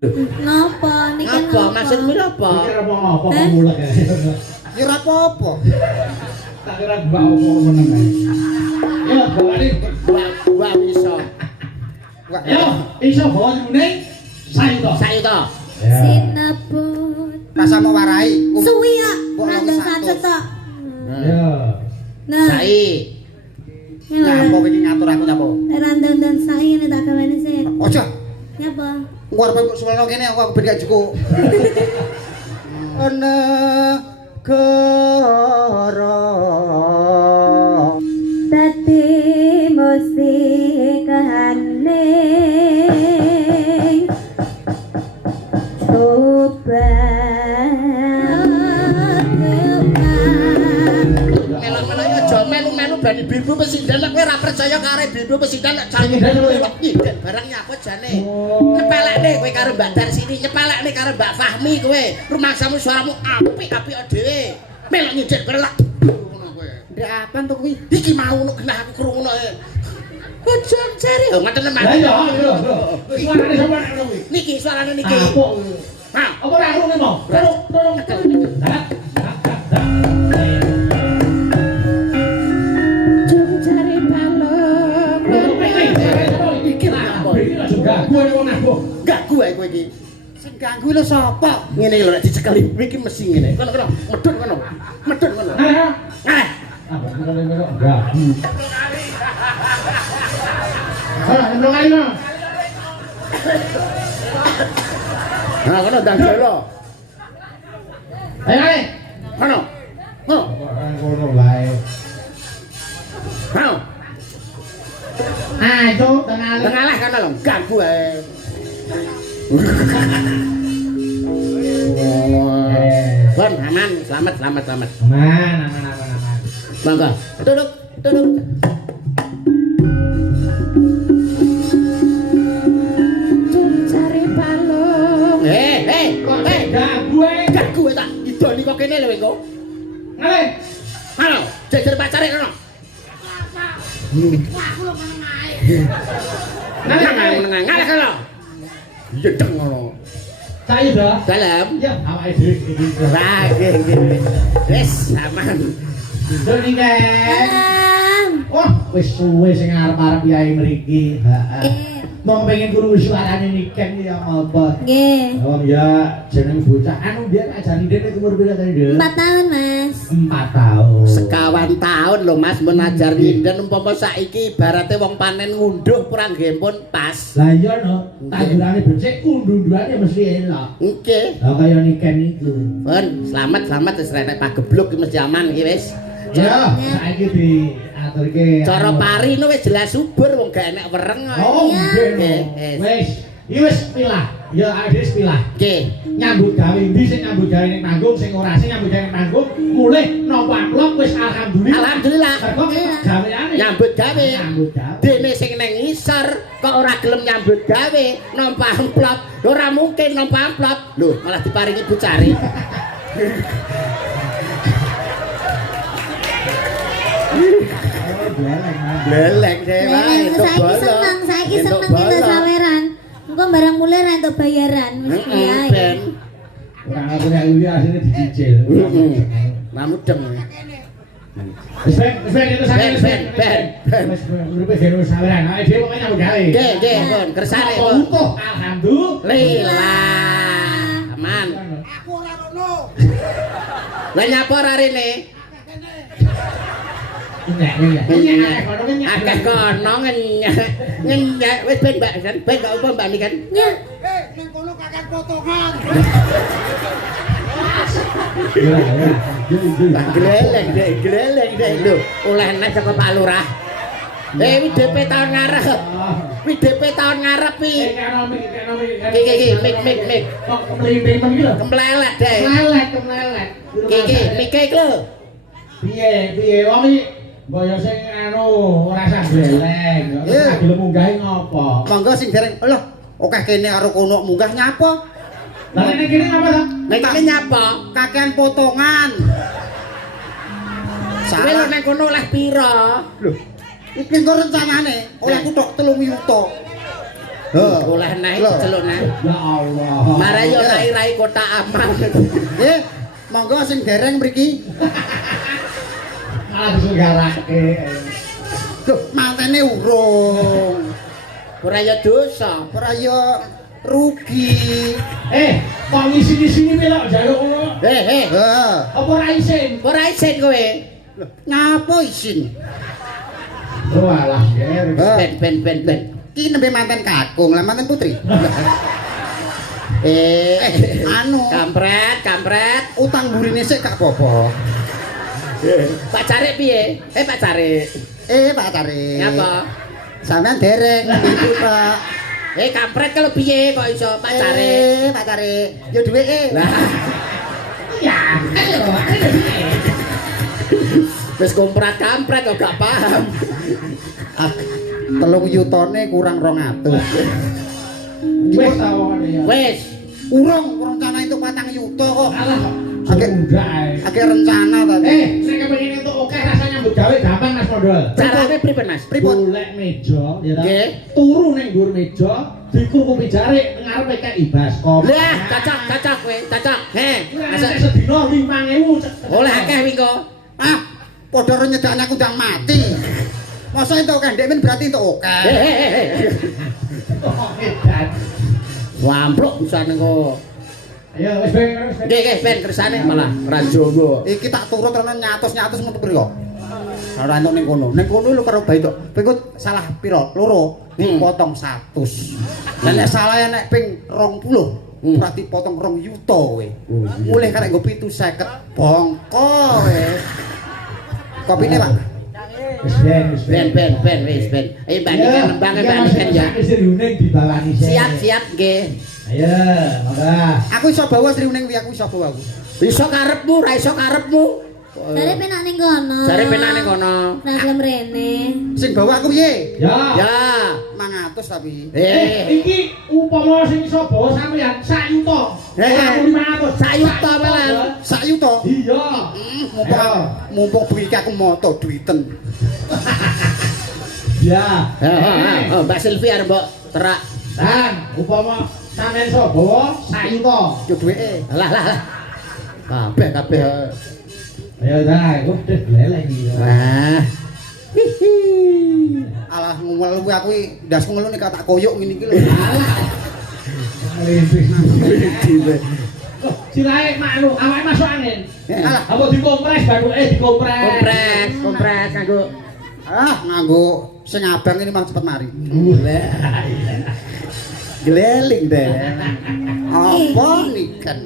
Ngapa niki Apa maksudmu apa? Kira apa mulek ya. Kira apa-apa. Tak kira mbak apa meneng. Ya, bolane Gua iso. yo iso bawa kuning sayu to. sinapun. Rasa mau warai. Suwi ya. Kok Randang nomor satu? satu tok. Ya. Nah, Sai. Ngapa iki ngatur aku ta, Po? randang dan sai ini tak kawane sih. Ojo. Ngapa? Engko arep kok suweno kene aku ben gak cukup. Ana gara Dadi mesti kehaning coba melu-melu aja melu-melu bani bibu pesindan kowe ora percaya karo bibu pesindan nek jane nyindan barangnya apa jane nyepelekne kowe karo Mbak Dar sini nyepelekne karo Mbak Fahmi kowe rumangsamu suaramu apik-apik dhewe melok nyindan berlak ngono kowe ndak apaan to kuwi iki mau nek genah aku krungu Kucing ceri, oh ngaten tenan. Lah iya, lho. Suarane sapa nek ngono kuwi? Niki suarane niki. Apok. Ha, Apa ora ngrungokne mau? Tolong. Cung cari balong. Iki lah. Iki lah juga gue wong nabok. Ganggu ae kowe iki. Sing ganggu lho sapa? Ngene lho nek dicekeli iki mesti ngene. Kono medhun kono. Medhun kono. Nah. Apa kok enggak. Nembrong kali no. Nah, kono ndang jero. Ayo. Kono. Kono. Orang kono lae. Kono. Ah, itu tengah. Tengalah kono lho, ganggu ae. Bon, aman, selamat. Aman. Mangga. Duduk. Cari balong. Ganggu tak idoni kok kene lho engko. Ngale. Halo, jejer pacare kono. Aku lho menengae. Ngale kono. Yedeng ngono. Saya dah. Dalam. Ya, awake dhewe. Lah, nggih. Wis aman. Doni kan. Alam. Wah, wis suwe sing arep-arep yai mriki. Heeh. Mau pengen guru suarane niken ya apa? Nggih. Oh ya, jeneng bocah anu dia ajari dene umur pira tadi, Dek? 4 tahun, Mas. 4 tahun. Sekawan tahun lho Mas menajar nyinden umpama saiki ibarate wong panen ngunduh kurang nggih pun pas. Lah iya no, tajurane becik undu-unduane mesti elok. Nggih. Lah kaya niken iku. Pun selamat wis renek pagebluk iki mesti aman iki wis. Ya, saiki diaturke. Cara pari no wis jelas subur wong gak enek wereng kok. Oh, nggih. Wis, iki wis pilah. Ya awake pilah. Nggih. Nyambut gawe ndi sing nyambut gawe ning panggung, sing ora sing nyambut gawe ning panggung, mulih nampa amplop wis alhamdulillah. Alhamdulillah. Kok gaweane Nyambut gawe. Nyambut gawe. Dene sing nang ngisor kok ora gelem nyambut gawe nampa amplop. Ora mungkin nampa amplop. Lho, malah diparingi bucari. Leleng dewa itu Saiki seneng kita saweran. Engko barang mulai ra entuk bayaran wis piye. Ben. Ora punya uli asline dicicil. Mamudeng. Wis ben itu sampe Ben. wis uripe gero saweran. Ae dhewe kok nyambut gawe. Nggih, pun kersane pun. Utuh, alhamdulillah. Aman. Aku ora rono. Lah nyapa ora rene? Akeh kono ngenyek wis ben Mbak kan ben gak apa Mbak kan. Nya. Nang kono kakak potongan. Gleleng dek lho oleh nek saka Pak Lurah. Wi DP tahun ngarep. Wi DP tahun ngarep wi. Iki mik. Kok kemelinting men iki lho. Kemplelet dek. Kemlelet. Iki mik iki lho. Piye wong iki boyo sing anu ora sah gleleng. Ora gelem munggahi ngopo? Monggo sing dereng lho akeh kene karo kono munggah nyapa? Lah nek kene apa to? Nek kene nyapa? Kakean potongan. Kowe lho nang kono oleh pira? Lho, iki kok rencanane oleh kutok 3 yuta. Oleh naik celuk naik. Ya Allah. Mare yo rai-rai kota aman. Monggo sing dereng mriki. Malah disegarake. Loh, mantene urung. Ora yo dosa. Ora ya rugi. Kok ngisi-ngisini melok njaluk ngono? Apa ora isin? Ora isin kowe. Ngapa isin? Oh alah, ger. Ben. Ki nembe manten kakung, lah manten putri. Anu, kampret. utang burine sik gak apa-apa. Pacare piye? Pacare. Pak Cari. Ngapa? Sampeyan dereng ibu, Pak. Kampret kalau piye kok iso pacare? Pak Cari. Yo duweke. Lah, Ya, ayo. wis komprat kampret kok gak paham. 3 yutone kurang 200. Wis ta wongane ya. Wis. Urung rencana itu 4 yuta kok. Alah. Oke. Udah. Akeh rencana tadi. Nek kepengin entuk oke rasanya nyambut gawe gampang Mas Modal. Carane pripun, Mas? Pripun? Golek meja, ya ta. Nggih. Turu ning dhuwur meja, dikukupi jarik ngarepe kei baskom. Lah, cocok kowe, cocok. Masa Masa sedina 5.000. oleh akeh wingi. Padha ro nyedakne aku ndang mati. Masa entuk kendek men berarti entuk oke. Oh, edan. Wampluk bisa nengko. Ayo wis ben. Nggih, ben kersane malah ra jowo. Iki tak turut ana nyatus-nyatus metu priko. Ora entuk ning kono. Ning kono lho karo bae tok. Pengko salah piro? Loro dipotong 100. Lah nek salah nek ping 20 berarti potong 2 yuta kowe. Mulih karek nggo 750 bongko kowe. Kopine, Pak. Wis ben. Wis ben. Ayo bandingkan ya. Wis runing dibawani sik. Siap nggih. Ayo, monggo. Aku iso bawa sriuning wi aku iso bawa aku. Iso karepmu, ra iso karepmu. Jare penak ning kono. Jare penak ning kono. Ra gelem rene. Sing bawa aku piye? Ya. Ya. 500 tapi. Iki upama sing iso bawa sampeyan 1 yuta. Aku 500. 1 yuta malah. 1 yuta. Iya. Mumpung duit aku moto duiten. Ya. Mbak Silvi arep mbok terak. Dan upama sampeyan iso bawa 1 yuta. Yo duweke. Lah. Kabeh. Ayo dah, gue udah leleh gitu. Wah. Alah ngomel kuwi aku ndasku ngelu nek tak koyok ngene iki lho. Silae maknu, awake masuk angin. Alah, Apa dikompres bathuke dikompres. Kompres kanggo. nganggo sing abang ini mah cepet mari. Geleling deh. Apa niken?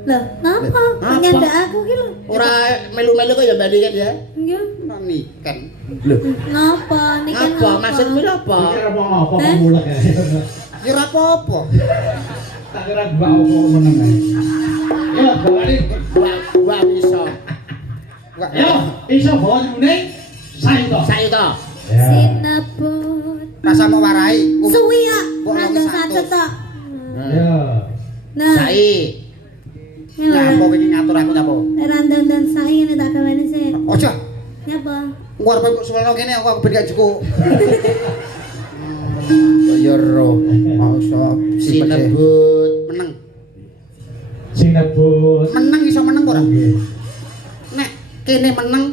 Loh, napa? Nyandak aku ki lho. Ora melu-melu kok ya bandingan ya. Nggih. Niken. Lho, Napa? Niki apa maksudmu apa? Mikir apa mulek ya. Ya ora apa-apa. Tak kira mbak apa meneng ae. Ya, bawani. Gua iso. Yo, iso bawa kuning. Sayu to. Sayu to. Sinabut. Rasa mau warai. Suwi ya. Kok Randang 100? 1 tok. Ya. Nah, Sai. Nyapa iki ngatur aku nyapa? randang dan sai ini tak kawani sih. Ojo. Nyapa? Engko arep kok suweno kene aku ben gak cukup. Ya roh. Masa Sinebut. meneng. Sinebut. Meneng iso meneng ora? Nek kene meneng,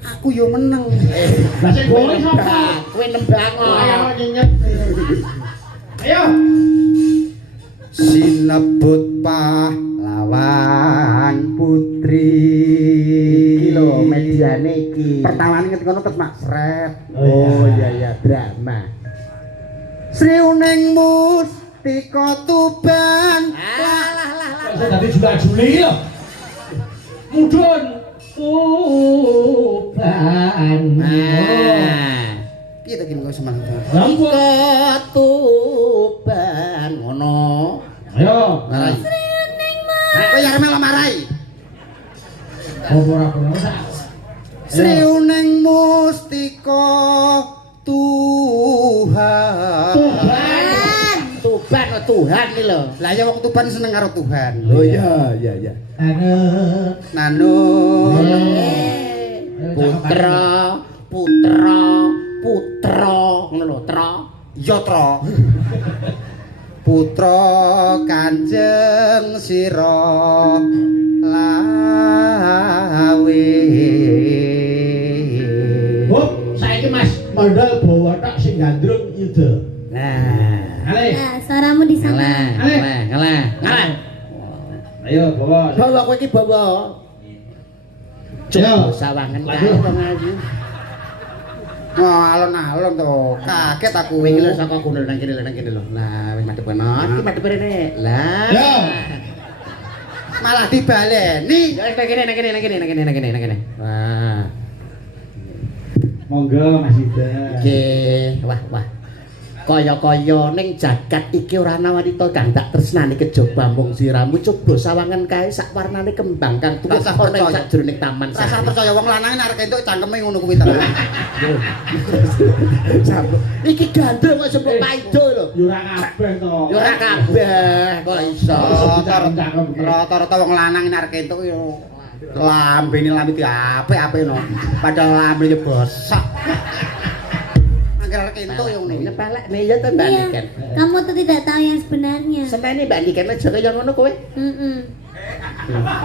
aku yo meneng. Lah sing bawa sapa? Kowe nembang. Ayo nyenyet. Ayo. Sinebut pahlawan putri. Iki lho mediane iki. Pertawane ngerti kono terus mak sret. Oh iya drama. Sriuning Mustika Tuban. Kok dadi julak-juli lho. Mudhun. Tuban. Piye ta iki kok semangat. Lampu. Ketuban ngono. Ayo. Marai. Kowe arep melo marai. Ora ora. Sriuning Mustika Tuhan. Tuban Tuhan iki lho. Lah ya wong Tuban seneng karo Tuhan. Oh iya. Nanun. Putra ngono lho, tra. Ya tra. putra Kanjeng Sira lawe. Hop, saiki Mas modal bawa tok sing gandrung yuda. Nah. Ale. Nah, suaramu di sana. Ngalah. Ayo bawa. Bawa kowe iki bawa. Ayo. Sawangan kae Aduh. to ngayu. Oh, alon-alon to. Kaget aku. Kowe iki lho saka kono nang kene lho. Lah, wis madhep kono. Iki madhep rene. Lah. Yo. Malah dibaleni. Ya nang kene. Wah. Monggo Mas Ida. Nggih. Wah. Kaya-kaya ning jagat iki ora ana wanita kang tak tresnani kejaba mung siramu. Coba sawangan kae sak warnane kembang kang tuwa Rasa ana ing percaya. sajroning taman. Rasa percaya wong lanang nek arek entuk cangkeme ngono kuwi ta. Sampun. Iki gandeng kok sempuk paido lho. Yo ora kabeh to. Ya ora kabeh kok iso. Rata-rata wong lanang nek arek entuk yo lambene lambe apik-apik no. Padahal lambene bosok. Angger arek entuk yo ngene. Nepelek ne ya to Mbak Iya, Niken. kamu tuh tidak tahu yang sebenarnya. Sentene Mbak Niken aja kaya ngono kowe.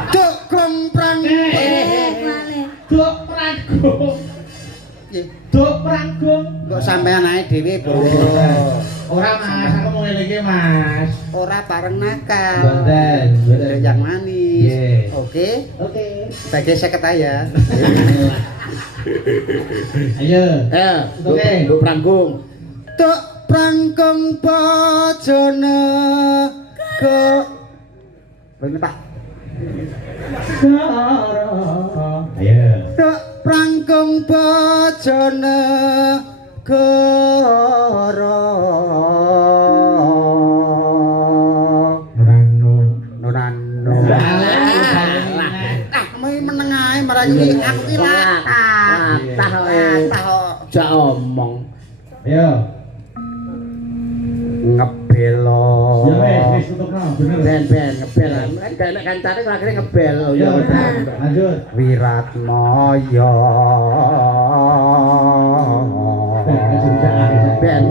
Duk komprang. Wale. Duk pranggung. Nggih. Duk pranggung. Kok sampean ae dhewe, Bro. Ora Mas, aku mau ngene iki Mas. Ora bareng nakal. Mboten. Yang manis. Nggih. Oke. Oke. Bagi 50 ya. Ayo. Oke, nduk pranggung. Tuk prangkong bojone ke. Bener Pak. Ayo. Tuk prangkong bojone goro. Nurano. Mei meneng ae marang iki aku ki latah. Latah kok. Jak omong. Ayo. Ngebelo. Ya wis tutupno, bener. Ben ngebel. Kan gak enak kancane kok akhire ngebel. Ya Ya udah, lanjut. Wiratmaya. Ben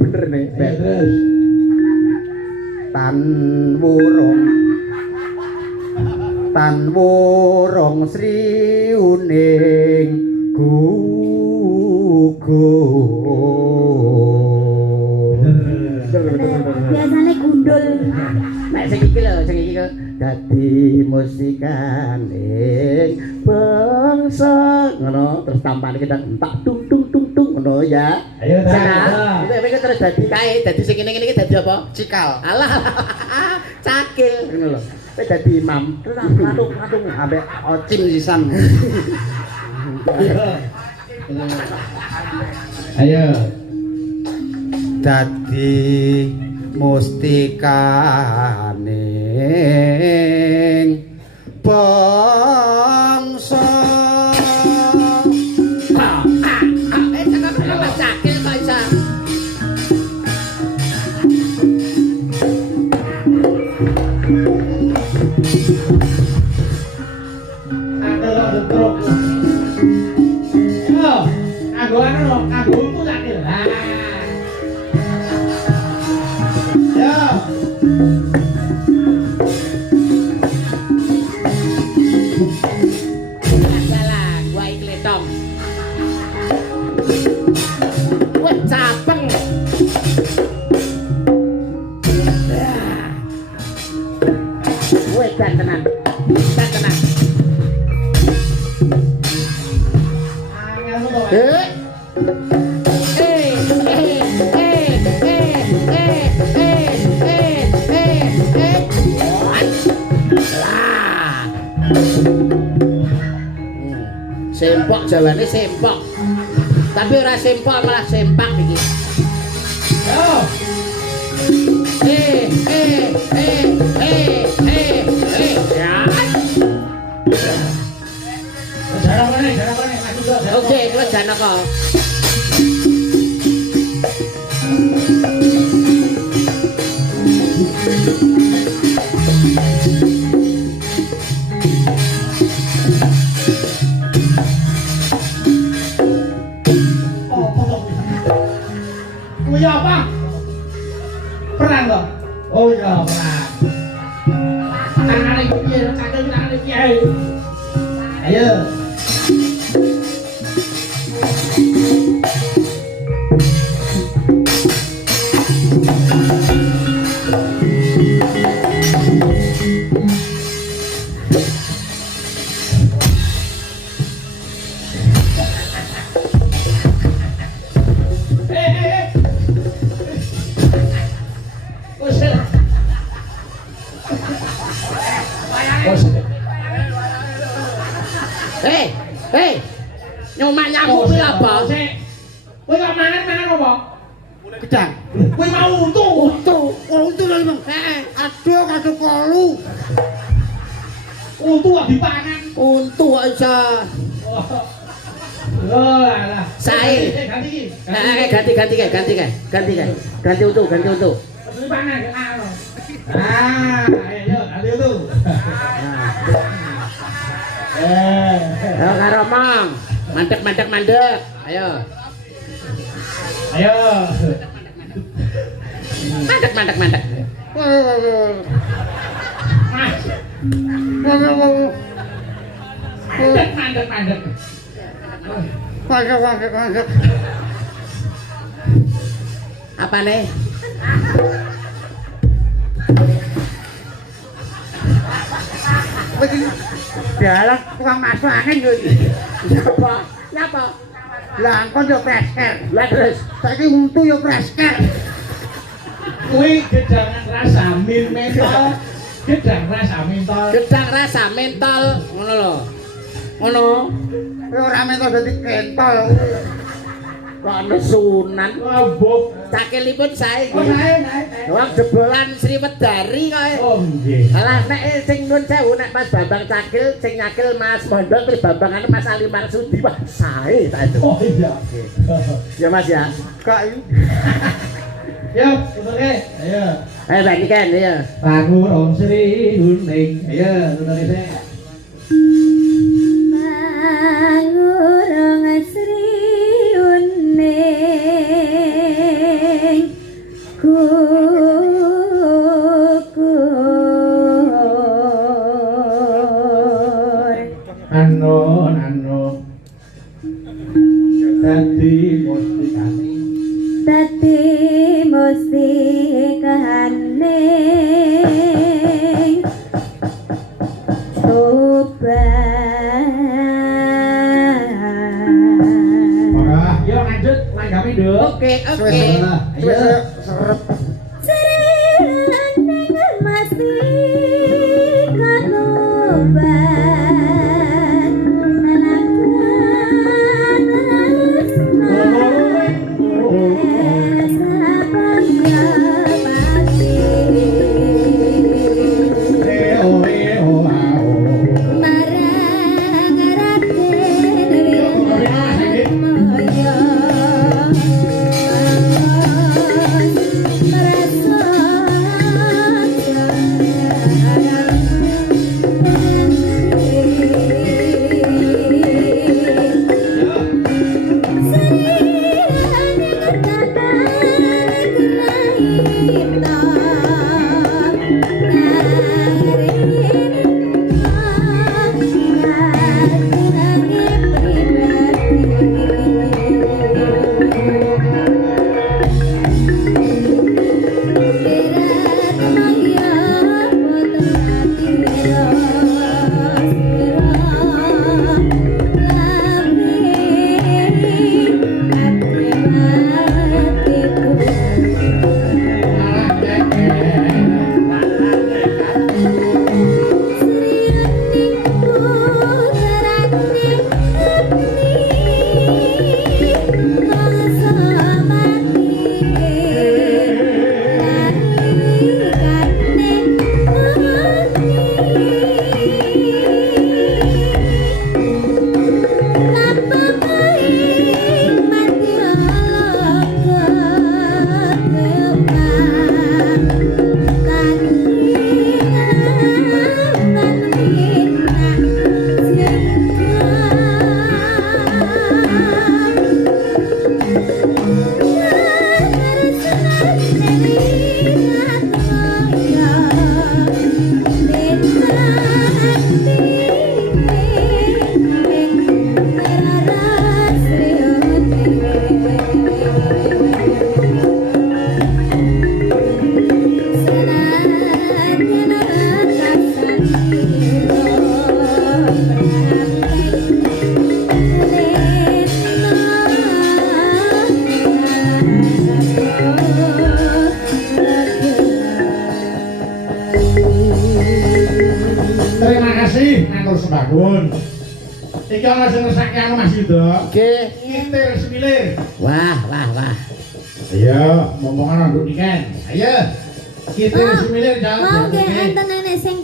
bener nih. Ayo Ben. terus. Tan wurung sriuning gugur. Biasanya gundul. Nek sing iki lho, dadi musikaning bangsa ngono terus tampane kita entak tung ngono ya. Ayo Nah, itu terus dadi kae, dadi sing ngene iki dadi apa? Cikal. Alah, cakil ngono lho. Kowe dadi imam, terus ngatung Ambek ocim sisan. Ayo. Dadi mustikaning bangsa. Jangan cakil kok iso. Aku itu sakit. Ya. Salah, gua iki letong. Wah, capeng. Wah, tenan. Eh. Sempok jawane sempok. Tapi ora sempok malah sempak iki. Yo. Ya. Jarang kene, masuk ke. Oke, kuwi janaka. Kuwi apa? Tangane piye, kadang tangane piye. Ayo. Hei. Nyoma nyamuk kuwi apa? Kowe kok mangan apa? Gedang. Kowe mau untu. Untu lho, Bang. Heeh. Aduh, kadung kolu. Untu kok dipangan. Untu kok iso. Oh, alah. Sae. Ganti untu. Dipangan anu. Ayo, ganti untu. Ayo karo mong. Mandek. Ayo. Mandek. Mandek. Mandek. Apa nih? Begini. Dalah tukang masuk angin yo. Napa? Lah engkon yo presker. Lah terus Saiki untu yo presker. Kuwi gedangan rasa mentol. Gedang rasa mentol. gedang rasa mentol ngono lho. Ngono. Kowe ora mentol dadi kentol. Kok nesunan. Mabuk. Cakilipun sae Oh, iki. naik. Wong jebolan Sri Wedari koe. Oh, nggih. Alah nek sing nun sewu nek Mas Bambang Cakil sing nyakil Mas Mondol terus Bambangan Mas Ali Marsudi wah sae ta itu. Oh, iya. Ya Mas ya. Kak iki. Yo, tutuke. Ayo. Ayo bagi kan ya. Bangun Om Sri Uning. Ayo, tutuke sik. Mangurung Sri Uning kukur Anu. Dadi mustikane. dadi mustikane coba Ora, yo lanjut langgami, Nduk. Oke. Ayo. Sering masih kanoban nalakan Merasa Bun. Iki ana sing ngersake anu Mas Yudo. Nggih. Kitir semilir. Wah. Ayo, momongan nduk niken. Ayo. Kitir semilir jalan. Mau nggih enten nenek sing